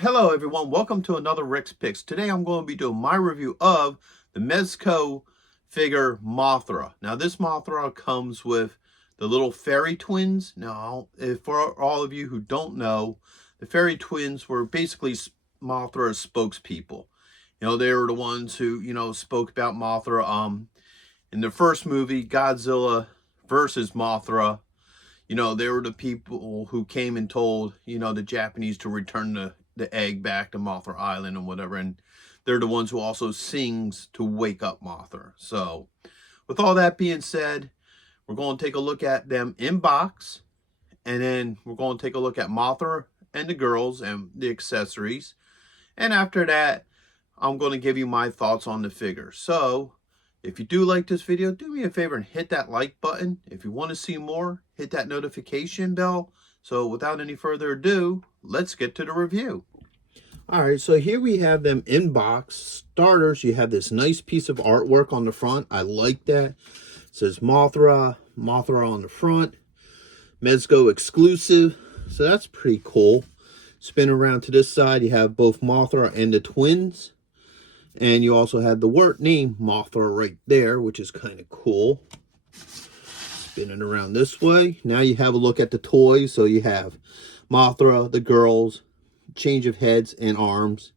Hello everyone, welcome to another Rick's Picks. Today I'm going to be doing my review of the Mezco figure Mothra. Now this Mothra comes with the little fairy twins. Now, for all of you who don't know, the fairy twins were basically Mothra's spokespeople. They were the ones who, spoke about Mothra. In the first movie, Godzilla versus Mothra, they were the people who came and told, the Japanese to return the egg back to Mothra Island and whatever. And they're the ones who also sings to wake up Mothra. So with all that being said, we're going to take a look at them in box. And then we're going to take a look at Mothra and the girls and the accessories. And after that, I'm going to give you my thoughts on the figure. So if you do like this video, do me a favor and hit that like button. If you want to see more, hit that notification bell. So without any further ado, let's get to the review. All right, so here we have them in box. Starters, you have this nice piece of artwork on the front. I like that. It says Mothra on the front. Mezco exclusive. So that's pretty cool. Spin around to this side, you have both Mothra and the twins. And you also have the word name Mothra right there, which is kind of cool. Spinning around this way. Now you have a look at the toys. So you have Mothra, the girls, change of heads and arms.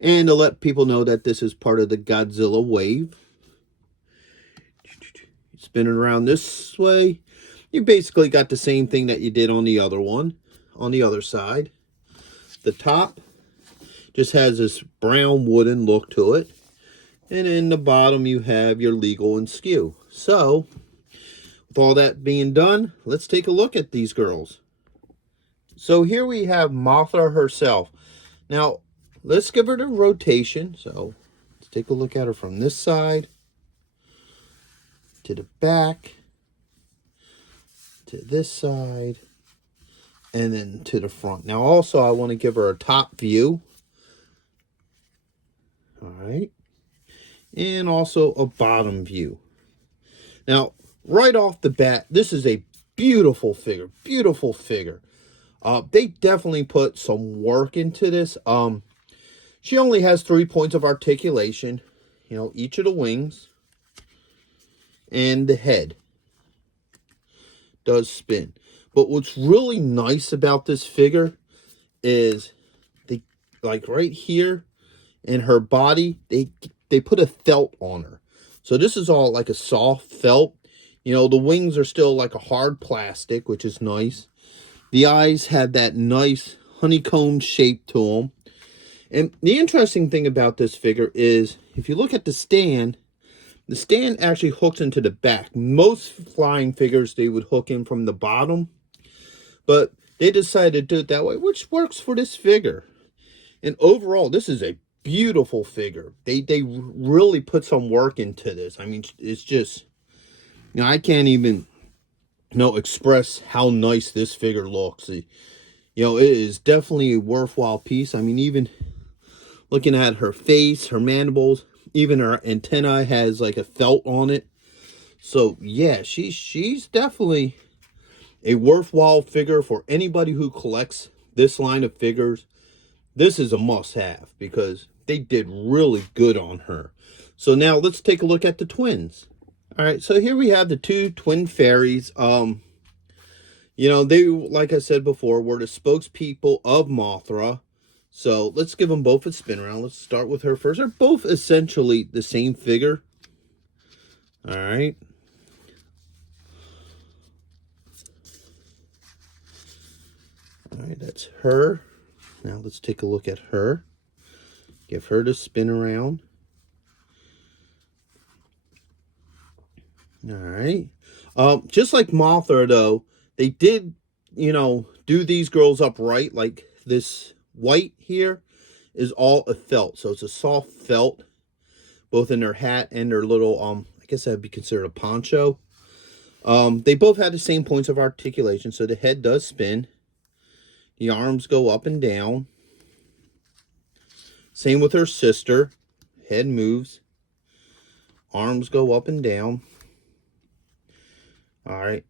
And to let people know that this is part of the Godzilla wave. Spinning around this way. You basically got the same thing that you did on the other one. On the other side. The top just has this brown wooden look to it. And in the bottom you have your legal and skew. So, with all that being done, let's take a look at these girls. So here we have Mothra herself. Now, let's give her the rotation. So, let's take a look at her from this side to the back, to this side, and then to the front. Now, also, I want to give her a top view. All right. And also a bottom view. Now, right off the bat, this is a beautiful figure. Beautiful figure. They definitely put some work into this. She only has 3 points of articulation. Each of the wings. And the head does spin. But what's really nice about this figure is like right here in her body, they put a felt on her. So this is all like a soft felt. The wings are still like a hard plastic, which is nice. The eyes have that nice honeycomb shape to them. And the interesting thing about this figure is, if you look at the stand actually hooks into the back. Most flying figures, they would hook in from the bottom. But they decided to do it that way, which works for this figure. And overall, this is a beautiful figure. They really put some work into this. I mean, it's just, I can't even express how nice this figure looks. It is definitely a worthwhile piece. I mean, even looking at her face, her mandibles, even her antennae has like a felt on it. So yeah, she's definitely a worthwhile figure for anybody who collects this line of figures. This is a must-have because they did really good on her. So now let's take a look at the twins. All right, so here we have the two twin fairies. They, like I said before, were the spokespeople of Mothra. So let's give them both a spin around. Let's start with her first. They're both essentially the same figure. All right. All right, that's her. Now let's take a look at her. Give her the spin around. All right. Just like Mothra, though, they did, do these girls upright. Like this white here is all a felt. So it's a soft felt, both in their hat and their little, I guess that would be considered a poncho. They both had the same points of articulation. So the head does spin. The arms go up and down. Same with her sister. Head moves. Arms go up and down. All right.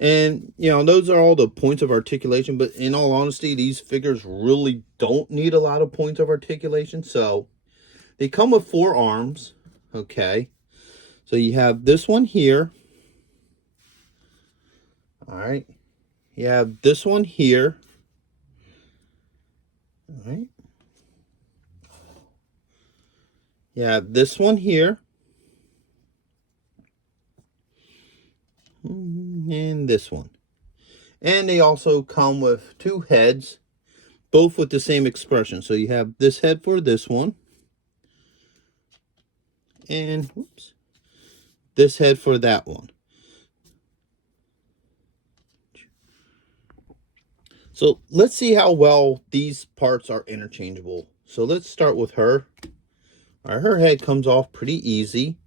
And, you know, those are all the points of articulation. But in all honesty, these figures really don't need a lot of points of articulation. So they come with 4 arms. Okay. So you have this one here. All right. You have this one here. All right. You have this one here. And this one. And they also come with 2 heads, both with the same expression. So you have this head for this one. And whoops, this head for that one. So let's see how well these parts are interchangeable. So let's start with her. All right, her head comes off pretty easy.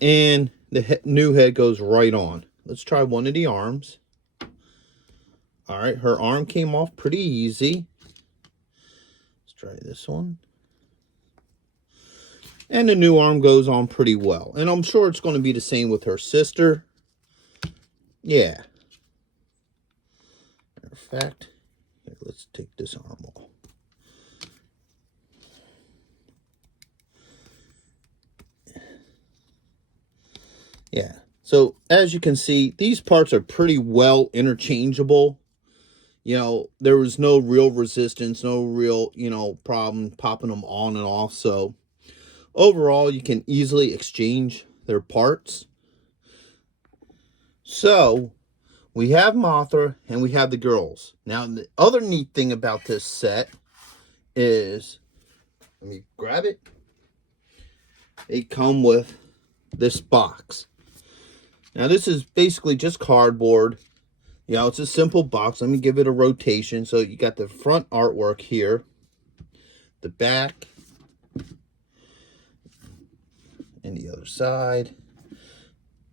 And the new head goes right on. Let's try one of the arms. All right, her arm came off pretty easy. Let's try this one. And the new arm goes on pretty well. And I'm sure it's going to be the same with her sister. Yeah. Matter of fact, here, let's take this arm off. Yeah. So as you can see, these parts are pretty well interchangeable. You know, there was no real resistance, no real, you know, problem popping them on and off. So overall, you can easily exchange their parts. So we have Mothra and we have the girls. Now, the other neat thing about this set is, let me grab it. They come with this box. Now, this is basically just cardboard. You know, it's a simple box. Let me give it a rotation. So you got the front artwork here, the back, and the other side.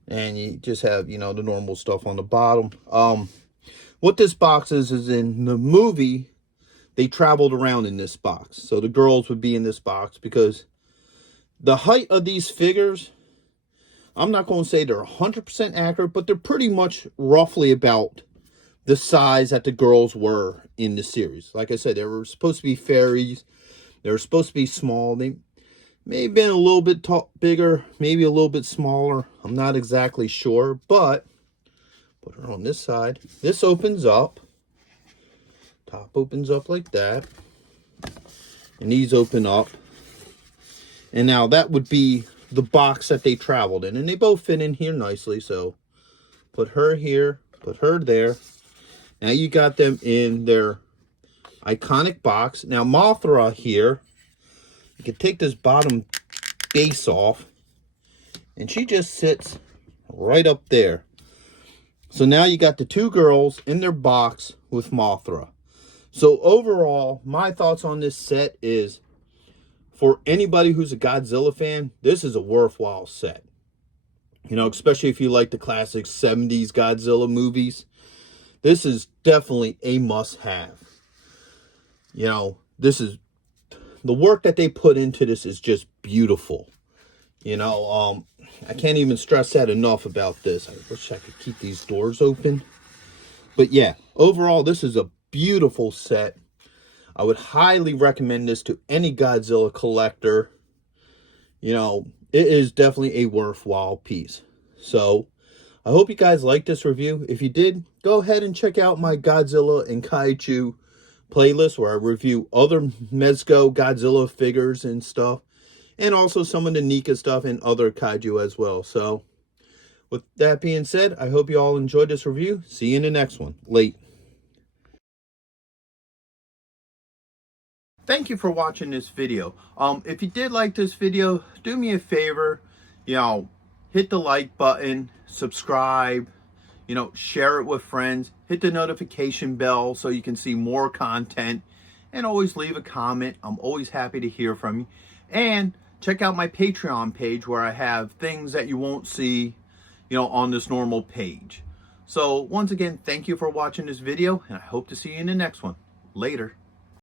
And you just have, you know, the normal stuff on the bottom. What this box is in the movie, they traveled around in this box. So the girls would be in this box because the height of these figures, I'm not going to say they're 100% accurate, but they're pretty much roughly about the size that the girls were in the series. Like I said, they were supposed to be fairies. They were supposed to be small. They may have been a little bit bigger, maybe a little bit smaller. I'm not exactly sure, but put her on this side. This opens up. Top opens up like that. And these open up. And now that would be the box that they traveled in, and they both fit in here nicely. So put her here, put her there. Now you got them in their iconic box. Now Mothra here, you can take this bottom base off, and she just sits right up there. So now you got the 2 girls in their box with Mothra. So overall, my thoughts on this set is, for anybody who's a Godzilla fan, this is a worthwhile set. You know, especially if you like the classic 70s Godzilla movies. This is definitely a must-have. You know, this is, the work that they put into this is just beautiful. You know, I can't even stress that enough about this. I wish I could keep these doors open. But yeah, overall, this is a beautiful set. I would highly recommend this to any Godzilla collector. You know, it is definitely a worthwhile piece. So, I hope you guys liked this review. If you did, go ahead and check out my Godzilla and Kaiju playlist where I review other Mezco Godzilla figures and stuff. And also some of the Nika stuff and other Kaiju as well. So, with that being said, I hope you all enjoyed this review. See you in the next one. Late. Thank you for watching this video. If you did like this video, do me a favor, you know, hit the like button, subscribe, you know, share it with friends, hit the notification bell so you can see more content, and always leave a comment. I'm always happy to hear from you. And check out my Patreon page where I have things that you won't see, you know, on this normal page. So once again, thank you for watching this video, and I hope to see you in the next one. Later.